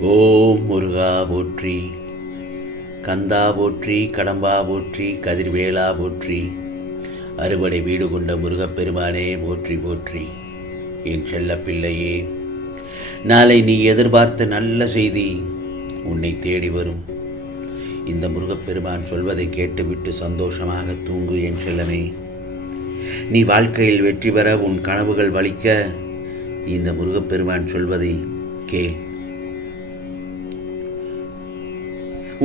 ஓம் முருகா போற்றி, கந்தா போற்றி, கடம்பா போற்றி, கதிர்வேலா போற்றி, அறுபடை வீடு கொண்ட முருகப்பெருமானே போற்றி போற்றி. என் செல்ல பிள்ளையே, நாளை நீ எதிர்பார்த்த நல்ல செய்தி உன்னை தேடி வரும். இந்த முருகப்பெருமான் சொல்வதை கேட்டுவிட்டு சந்தோஷமாக தூங்கு என் செல்லமே. நீ வாழ்க்கையில் வெற்றி பெற, உன் கனவுகள் வலிக்க இந்த முருகப்பெருமான் சொல்வதை கேள்.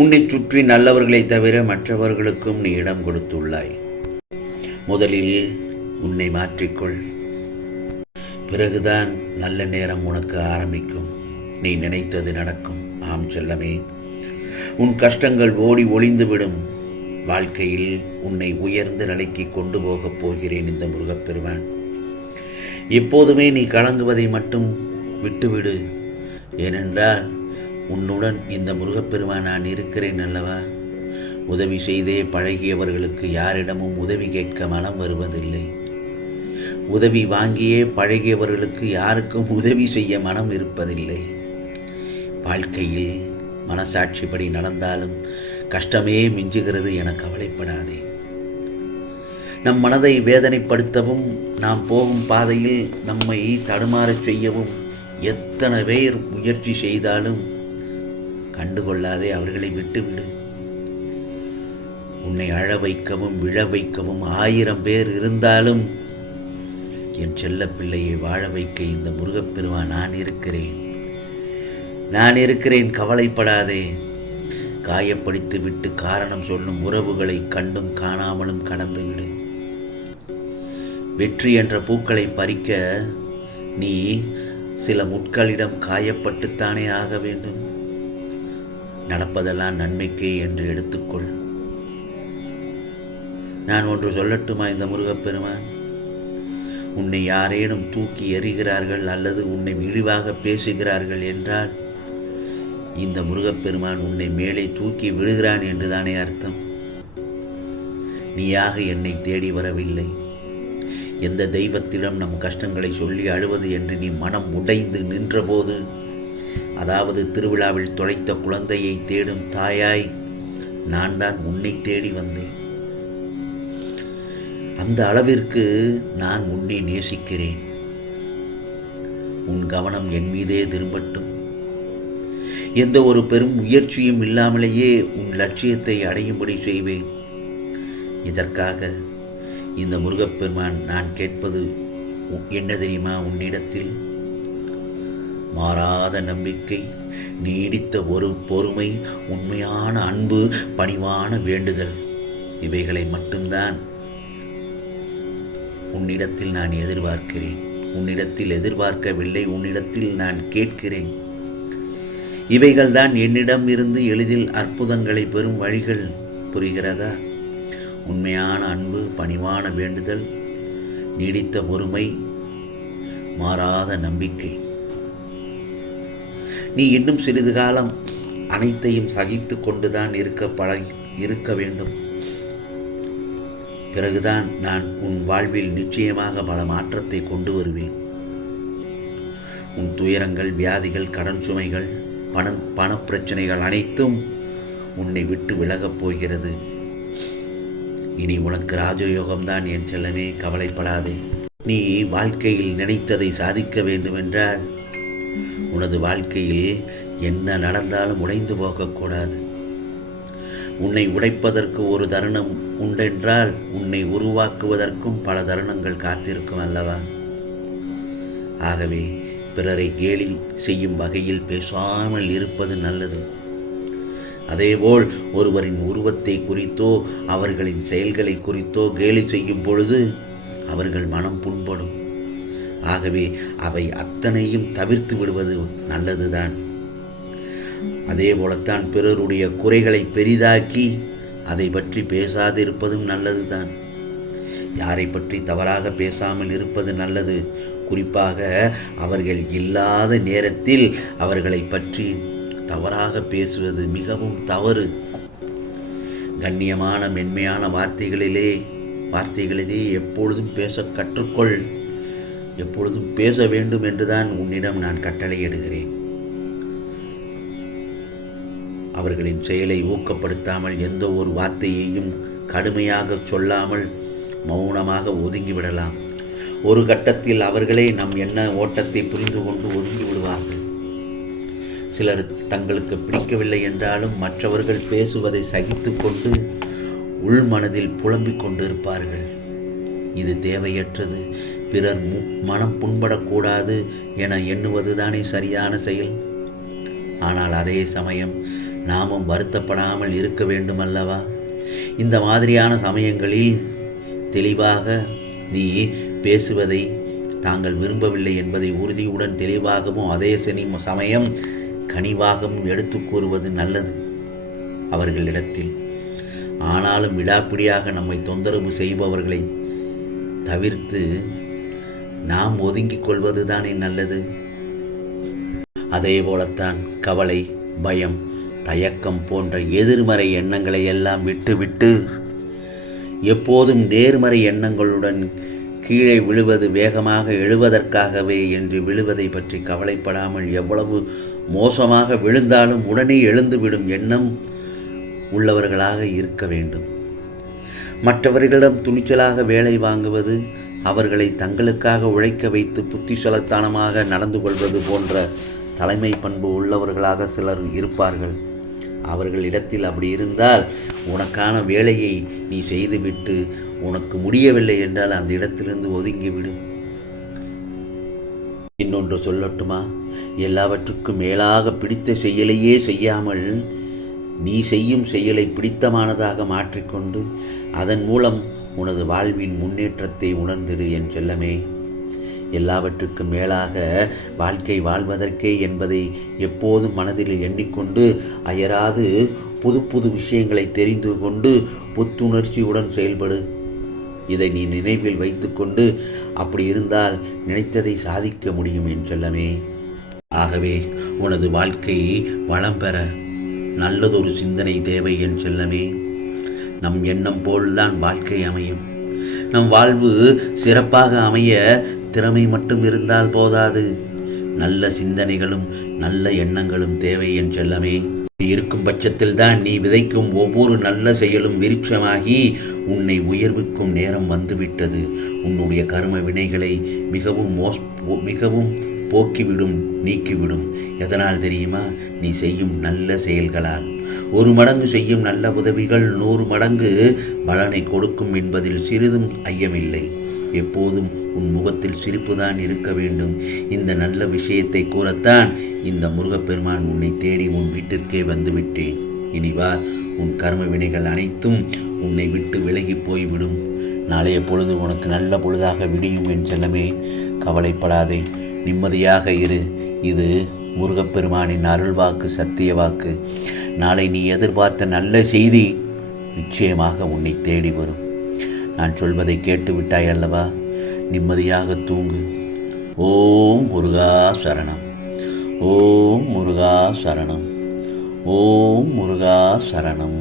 உன்னை சுற்றி நல்லவர்களை தவிர மற்றவர்களுக்கும் நீ இடம் கொடுத்துள்ளாய். முதலில் உன்னை மாற்றிக்கொள். பிறகுதான் நல்ல நேரம் உனக்கு ஆரம்பிக்கும். நீ நினைத்தது நடக்கும். ஆம் செல்லமே, உன் கஷ்டங்கள் ஓடி ஒளிந்துவிடும். வாழ்க்கையில் உன்னை உயர்ந்த நிலைக்கு கொண்டு போகப் போகிறேன் இந்த முருகப்பெருமான். எப்போதுமே நீ கலங்குவதை மட்டும் விட்டுவிடு. ஏனென்றால் உன்னுடன் இந்த முருகப்பெருமான் நான் இருக்கிறேன் அல்லவா. உதவி செய்தே பழகியவர்களுக்கு யாரிடமும் உதவி கேட்க மனம் வருவதில்லை. உதவி வாங்கியே பழகியவர்களுக்கு யாருக்கும் உதவி செய்ய மனம் இருப்பதில்லை. வாழ்க்கையில் மனசாட்சிப்படி நடந்தாலும் கஷ்டமே மிஞ்சுகிறது என கவலைப்படாதே. நம் மனதை வேதனைப்படுத்தவும், நாம் போகும் பாதையில் நம்மை தடுமாறச் செய்யவும் எத்தனை பேர் முயற்சி செய்தாலும் கண்டுகொள்ளாதே, அவர்களை விட்டுவிடு. உன்னை அழ வைக்கவும் விழ வைக்கவும் 1000 பேர் இருந்தாலும் என் செல்ல பிள்ளையை வாழ வைக்க இந்த முருகப்பெருமான் நான் இருக்கிறேன், கவலைப்படாதே. காயப்படுத்தி விட்டு காரணம் சொல்லும் உறவுகளை கண்டும் காணாமலும் கடந்துவிடு. வெற்றி என்ற பூக்களை பறிக்க நீ சில முட்களிடம் காயப்பட்டுத்தானே ஆக வேண்டும். நடப்பதெல்லாம் நன்மைக்கே என்று எடுத்துக்கொள். நான் ஒன்று சொல்லட்டுமா இந்த முருகப்பெருமான்? உன்னை யாரேனும் தூக்கி எறிகிறார்கள் அல்லது உன்னை இழிவாக பேசுகிறார்கள் என்றால் இந்த முருகப்பெருமான் உன்னை மேலே தூக்கி விடுகிறான் என்றுதானே அர்த்தம். நீயாக என்னை தேடி வரவில்லை. எந்த தெய்வத்திடம் நம் கஷ்டங்களை சொல்லி அழுவது என்று நீ மனம் உடைந்து நின்றபோது, அதாவது திருவிழாவில் தொலைத்த குழந்தையை தேடும் தாயாய் நான் தான் உன்னை தேடி வந்தேன். அந்த அளவிற்கு நான் உன்னை நேசிக்கிறேன். உன் கவனம் என் மீதே திரும்பட்டும். எந்த ஒரு பெரும் முயற்சியும் இல்லாமலேயே உன் லட்சியத்தை அடையும்படி செய்வேன். இதற்காக இந்த முருகப்பெருமான் நான் கேட்பது என்ன தெரியுமா? உன்னிடத்தில் மாறாத நம்பிக்கை, நீடித்த ஒரு பொறுமை, உண்மையான அன்பு, பணிவான வேண்டுதல், இவைகளை மட்டும்தான் உன்னிடத்தில் நான் எதிர்பார்க்கிறேன். உன்னிடத்தில் எதிர்பார்க்கவில்லை, உன்னிடத்தில் நான் கேட்கிறேன். இவைகள்தான் என்னிடம் இருந்து எளிதில் அற்புதங்களை பெறும் வழிகள். புரிகிறதா? உண்மையான அன்பு, பணிவான வேண்டுதல், நீடித்த பொறுமை, மாறாத நம்பிக்கை. நீ இன்னும் சிறிது காலம் அனைத்தையும் சகித்து கொண்டுதான் இருக்க வேண்டும். பிறகுதான் நான் உன் வாழ்வில் நிச்சயமாக பல மாற்றத்தை கொண்டு வருவேன். உன் துயரங்கள், வியாதிகள், கடன் சுமைகள், பணப்பிரச்சனைகள் அனைத்தும் உன்னை விட்டு விலகப் போகிறது. இனி உனக்கு ராஜயோகம்தான் என் செல்லமே, கவலைப்படாதே. நீ வாழ்க்கையில் நினைத்ததை சாதிக்க வேண்டுமென்றால் உனது வாழ்க்கையில் என்ன நடந்தாலும் உடைந்து போகக்கூடாது. உன்னை உடைப்பதற்கு ஒரு தருணம் உண்டென்றால் உன்னை உருவாக்குவதற்கும் பல தருணங்கள் காத்திருக்கும் அல்லவா. ஆகவே பிறரை கேலி செய்யும் வகையில் பேசாமல் இருப்பது நல்லது. அதேபோல் ஒருவரின் உருவத்தை குறித்தோ அவர்களின் செயல்களை குறித்தோ கேலி செய்யும் பொழுது அவர்கள் மனம் புண்படும். ஆகவே அவை அத்தனையும் தவிர்த்து விடுவது நல்லதுதான். அதே போலத்தான் பிறருடைய குறைகளை பெரிதாக்கி அதை பற்றி பேசாதிருப்பதும் நல்லதுதான். யாரை பற்றி தவறாக பேசாமல் இருப்பது நல்லது. குறிப்பாக அவர்கள் இல்லாத நேரத்தில் அவர்களை பற்றி தவறாக பேசுவது மிகவும் தவறு. கண்ணியமான மென்மையான வார்த்தைகளிலே எப்பொழுதும் பேச கற்றுக்கொள். எப்பொழுதும் பேச வேண்டும் என்றுதான் உன்னிடம் நான் கட்டளையிடுகிறேன். அவர்களின் செயலை ஊக்கப்படுத்தாமல் எந்த ஒரு வார்த்தையையும் கடுமையாக சொல்லாமல் மௌனமாக ஒதுங்கிவிடலாம். ஒரு கட்டத்தில் அவர்களே நம் எண்ண ஓட்டத்தை புரிந்து கொண்டு ஒதுங்கி விடுவார்கள். சிலர் தங்களுக்கு பிடிக்கவில்லை என்றாலும் மற்றவர்கள் பேசுவதை சகித்து கொண்டு உள்மனதில் புலம்பிக் கொண்டிருப்பார்கள். இது தேவையற்றது. பிறர் மனம் புண்படக்கூடாது என எண்ணுவதுதானே சரியான செயல். ஆனால் அதே சமயம் நாமும் வருத்தப்படாமல் இருக்க வேண்டுமல்லவா? இந்த மாதிரியான சமயங்களில் தெளிவாக நீ பேசுவதை தாங்கள் விரும்பவில்லை என்பதை உறுதியுடன் தெளிவாகவும் அதே சமயம் கனிவாகவும் எடுத்து கூறுவது நல்லது அவர்களிடத்தில். ஆனாலும் விடாப்பிடியாக நம்மை தொந்தரவு செய்பவர்களை தவிர்த்து நாம் ஒதுங்கிக் கொள்வது தானே நல்லது. அதே போலத்தான் கவலை, பயம், தயக்கம் போன்ற எதிர்மறை எண்ணங்களை எல்லாம் விட்டுவிட்டு எப்போதும் நேர்மறை எண்ணங்களுடன் கீழே விழுவது வேகமாக எழுவதற்காகவே என்று விழுவதை பற்றி கவலைப்படாமல் எவ்வளவு மோசமாக விழுந்தாலும் உடனே எழுந்துவிடும் எண்ணம் உள்ளவர்களாக இருக்க வேண்டும். மற்றவர்களிடம் துணிச்சலாக வேலை வாங்குவது, அவர்களை தங்களுக்காக உழைக்க வைத்து புத்திசலத்தனமாக நடந்து கொள்வது போன்ற தலைமை பண்பு உள்ளவர்களாக சிலர் இருப்பார்கள். அவர்களிடத்தில் அப்படி இருந்தால் உனக்கான வேலையை நீ செய்துவிட்டு உனக்கு முடியவில்லை என்றால் அந்த இடத்திலிருந்து ஒதுங்கிவிடு. இன்னொன்று சொல்லட்டுமா? எல்லாவற்றுக்கும் மேலாக பிடித்த செயலையே செய்யாமல் நீ செய்யும் செயலை பிடித்தமானதாக மாற்றிக்கொண்டு அதன் மூலம் உனது வாழ்வின் முன்னேற்றத்தை உணர்ந்திரு என் செல்லமே. எல்லாவற்றுக்கும் மேலாக வாழ்க்கை வாழ்வதற்கே என்பதை எப்போதும் மனதில் எண்ணிக்கொண்டு அயராது புது புது விஷயங்களை தெரிந்து கொண்டு புத்துணர்ச்சியுடன் செயல்படு. இதை நீ நினைவில் வைத்துக்கொண்டு அப்படி இருந்தால் நினைத்ததை சாதிக்க முடியும் என் செல்லமே. ஆகவே உனது வாழ்க்கை வளம் பெற நல்லதொரு சிந்தனை தேவை என் செல்லமே. நம் எண்ணம் போல்தான் வாழ்க்கை அமையும். நம் வாழ்வு சிறப்பாக அமைய திறமை மட்டும் இருந்தால் போதாது, நல்ல சிந்தனைகளும் நல்ல எண்ணங்களும் தேவை என் செல்லமே. இருக்கும் பட்சத்தில் தான் நீ விதைக்கும் ஒவ்வொரு நல்ல செயலும் விருட்சமாகி உன்னை உயர்விக்கும் நேரம் வந்துவிட்டது. உன்னுடைய கர்ம வினைகளை மிகவும் போக்கிவிடும், நீக்கிவிடும். எதனால் தெரியுமா? நீ செய்யும் நல்ல செயல்களால். 1 மடங்கு செய்யும் நல்ல உதவிகள் 100 மடங்கு பலனை கொடுக்கும் என்பதில் சிறிதும் ஐயமில்லை. எப்போதும் உன் முகத்தில் சிரிப்புதான் இருக்க வேண்டும். இந்த நல்ல விஷயத்தை கூறத்தான் இந்த முருகப்பெருமான் உன்னை தேடி உன் வீட்டிற்கே வந்துவிட்டேன். இனி வா, உன் கர்ம வினைகள் அனைத்தும் உன்னை விட்டு விலகி போய்விடும். நாளைய பொழுது உனக்கு நல்ல பொழுதாக விடியும் என் செல்லமே. கவலைப்படாதே, நிம்மதியாக இரு. இது முருகப்பெருமானின் அருள்வாக்கு, சத்திய வாக்கு. நாளை நீ எதிர்பார்த்த நல்ல செய்தி நிச்சயமாக உன்னை தேடி வரும். நான் சொல்வதை கேட்டு விட்டாய் அல்லவா? நிம்மதியாக தூங்கு. ஓம் முருகா சரணம். ஓம் முருகா சரணம். ஓம் முருகா சரணம்.